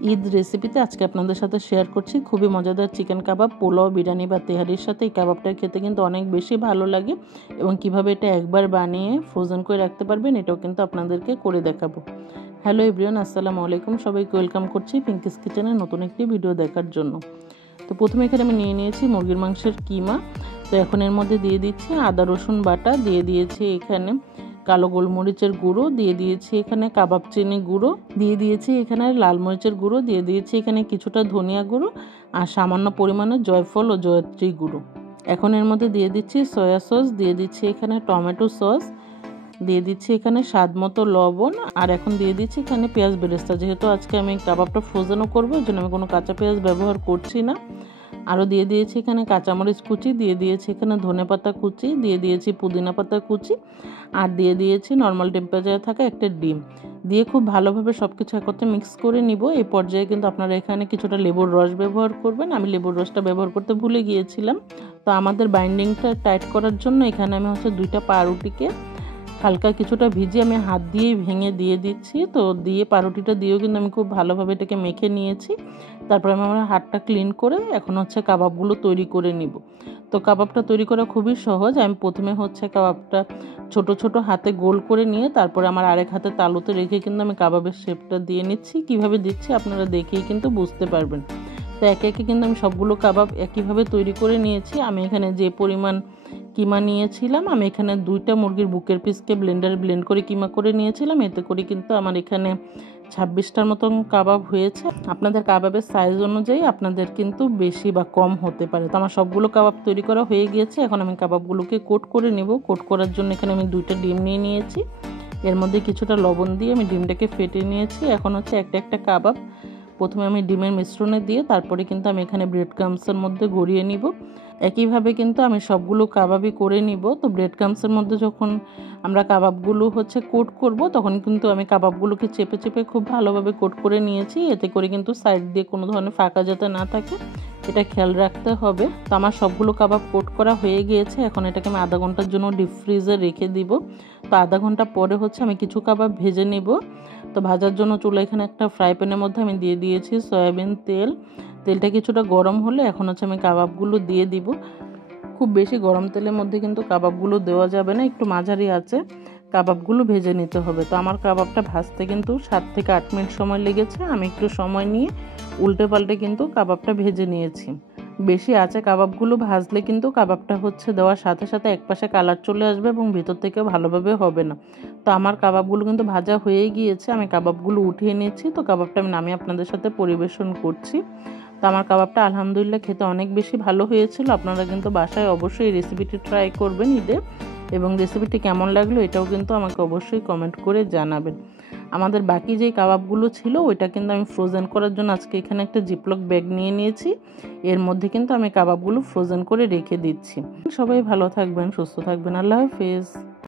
ঈদ রেসিপিতে আজকে আপনাদের সাথে শেয়ার করছি খুবই মজাদার চিকেন কাবাব। পোলাও, বিরিয়ানি বা তেহারির সাথে এই কাবাবটা খেতে কিন্তু অনেক বেশি ভালো লাগে এবং কিভাবে এটা একবার বানিয়ে ফ্রোজেন করে রাখতে পারবেন এটাও কিন্তু আপনাদেরকে করে দেখাবো। হ্যালো এভরিওয়ান, আসসালামু আলাইকুম। সবাইকে ওয়েলকাম করছি পিঙ্কিস কিচেনের নতুন একটি ভিডিও দেখার জন্য। তো প্রথমে এখানে আমি নিয়ে নিয়েছি মুরগির মাংসের কিমা। তো এখন এর মধ্যে দিয়ে দিচ্ছি আদা রসুন বাটা, দিয়ে দিয়েছি এখানে কালো গোলমরিচের গুঁড়ো, দিয়ে দিয়েছি এখানে কাবাব চিনি গুঁড়ো, দিয়ে দিয়েছি এখানে লাল মরিচের গুঁড়ো, দিয়ে দিয়েছি এখানে কিছুটা ধনিয়া গুঁড়ো আর সামান্য পরিমাণে জয়ফল ও জয়ত্রী গুঁড়ো। এখন এর মধ্যে দিয়ে দিচ্ছি সয়া সস, দিয়ে দিচ্ছি এখানে টমেটো সস, দিয়ে দিচ্ছি এখানে স্বাদ মতো লবণ, আর এখন দিয়ে দিচ্ছি এখানে পেঁয়াজ বেরেস্তা। যেহেতু আজকে আমি কাবাবটা ফ্রোজেনও করবো, এই জন্য আমি কোনো কাঁচা পেঁয়াজ ব্যবহার করছি না। আরও দিয়ে দিয়েছি এখানে কাঁচামরিচ কুচি, দিয়ে দিয়েছি এখানে ধনেপাতা কুচি, দিয়ে দিয়েছি পুদিনা পাতা কুচি, আর দিয়ে দিয়েছি নর্মাল টেম্পারেচারে থাকা একটা ডিম। দিয়ে খুব ভালোভাবে সব কিছু একত্রে মিক্স করে নিব। এই পর্যায়ে কিন্তু আপনারা এখানে কিছুটা লেবুর রস ব্যবহার করবেন। আমি লেবুর রসটা ব্যবহার করতে ভুলে গিয়েছিলাম। তো আমাদের বাইন্ডিংটা টাইট করার জন্য এখানে আমি দুইটা পাউরুটিকে হালকা কিছুটা ভিজিয়ে আমি হাত দিয়ে ভেঙে দিয়ে দিচ্ছি। তো দিয়ে পাউরুটিটা দিয়েও কিন্তু আমি খুব ভালোভাবে এটাকে মেখে নিয়েছি। তারপরে আমি আমার হাতটা ক্লিন করে এখন কাবাবগুলো তৈরি করে নিব। তো কাবাবটা তৈরি করা খুবই সহজ। আমি প্রথমে কাবাবটা ছোট ছোট হাতে গোল করে নিয়ে তারপরে আমার আরেক হাতে তালুতে রেখে কিন্তু আমি কাবাবের শেপটা দিয়ে নিচ্ছি। কিভাবে দিচ্ছি আপনারা দেখেই কিন্তু বুঝতে পারবেন। তো একে একে কিন্তু আমি সবগুলো কাবাব একইভাবে তৈরি করে নিয়েছি। আমি এখানে যে পরিমাণ কিমা নিয়েছিলাম, আমি এখানে 2টা মুরগির বুকের পিসকে ব্লেন্ডারে ব্লেন্ড করে কিমা করে নিয়েছিলাম। এতে করে কিন্তু আমার এখানে 26টার মতন কাবাব হয়েছে। আপনাদের কাবাবের সাইজ অনুযায়ী আপনাদের কিন্তু বেশি বা কম হতে পারে। তো আমার সবগুলো কাবাব তৈরি করা হয়ে গিয়েছে। এখন আমি কাবাবগুলোকে কোট করে নেব। কোট করার জন্য এখানে আমি 2টা ডিম নিয়ে নিয়েছি। এর মধ্যে কিছুটা লবণ দিয়ে আমি ডিমটাকে ফেটে নিয়েছি। এখন একটা একটা কাবাব প্রথমে আমি ডিমের মিশ্রণে দিয়ে তারপরে কিন্তু আমি এখানে ব্রেড ক্রাম্বসের মধ্যে গড়িয়ে নিব। একইভাবে কিন্তু আমি সবগুলো কাবাবই করে নিব। তো ব্রেড ক্রাম্বসের মধ্যে যখন আমরা কাবাবগুলো কোট করব তখন কিন্তু আমি কাবাবগুলোকে চেপে চেপে খুব ভালোভাবে কোট করে নিয়েছি। এতে করে কিন্তু সাইড দিয়ে কোনো ধরনের ফাঁকা যাতে না থাকে এটা খেয়াল রাখতে হবে। তো আমার সবগুলো কাবাব কোট করা হয়ে গিয়েছে। এখন এটাকে আমি আধা ঘন্টার জন্য ডিপ ফ্রিজে রেখে দিব। তো আধা ঘন্টা পরে আমি কিছু কাবাব ভেজে নিব। তো ভাজার জন্য চুলা এখানে একটা ফ্রাই প্যানের মধ্যে আমি দিয়ে দিয়েছি সয়াবিন তেল। তেলটা কিছুটা গরম হলে এখন আমি কাবাবগুলো দিয়ে দিব। খুব বেশি গরম তেলের মধ্যে কিন্তু কাবাবগুলো দেওয়া যাবে না, একটু মাঝারি আঁচে কাবাবগুলো ভেজে নিতে হবে। তো আমার কাবাবটা ভাজতে কিন্তু 7 থেকে 8 মিনিট সময় লেগেছে। আমি একটু সময় নিয়ে উল্টে পাল্টে কিন্তু কাবাবটা ভেজে নিয়েছি। বেশি আঁচে কাবাবগুলো ভাজলে কিন্তু কাবাবটা দেওয়ার সাথে সাথে একপাশে কালার চলে আসবে এবং ভিতর থেকে ভালোভাবে হবে না। তো আমার কাবাবগুলো কিন্তু ভাজা হয়ে গিয়েছে। আমি কাবাবগুলো উঠিয়ে নিয়েছি। তো কাবাবটা আমি নামিয়ে আপনাদের সাথে পরিবেশন করছি। তো আমার কাবাবটা আলহামদুলিল্লাহ খেতে অনেক বেশি ভালো হয়েছিল। আপনারা কিন্তু বাসায় অবশ্যই এই রেসিপিটি ট্রাই করবেন ঈদে, এবং রেসিপিটি কেমন লাগলো এটাও কিন্তু আমাকে অবশ্যই কমেন্ট করে জানাবেন। আমাদের বাকি যে কাবাবগুলো ছিল ওইটা কিন্তু আমি ফ্রোজেন করার জন্য আজকে এখানে একটা জিপলক ব্যাগ নিয়ে নিয়েছি। এর মধ্যে কিন্তু আমি কাবাবগুলো ফ্রোজেন করে রেখে দিচ্ছি। সবাই ভালো থাকবেন, সুস্থ থাকবেন। আল্লাহ হাফেজ।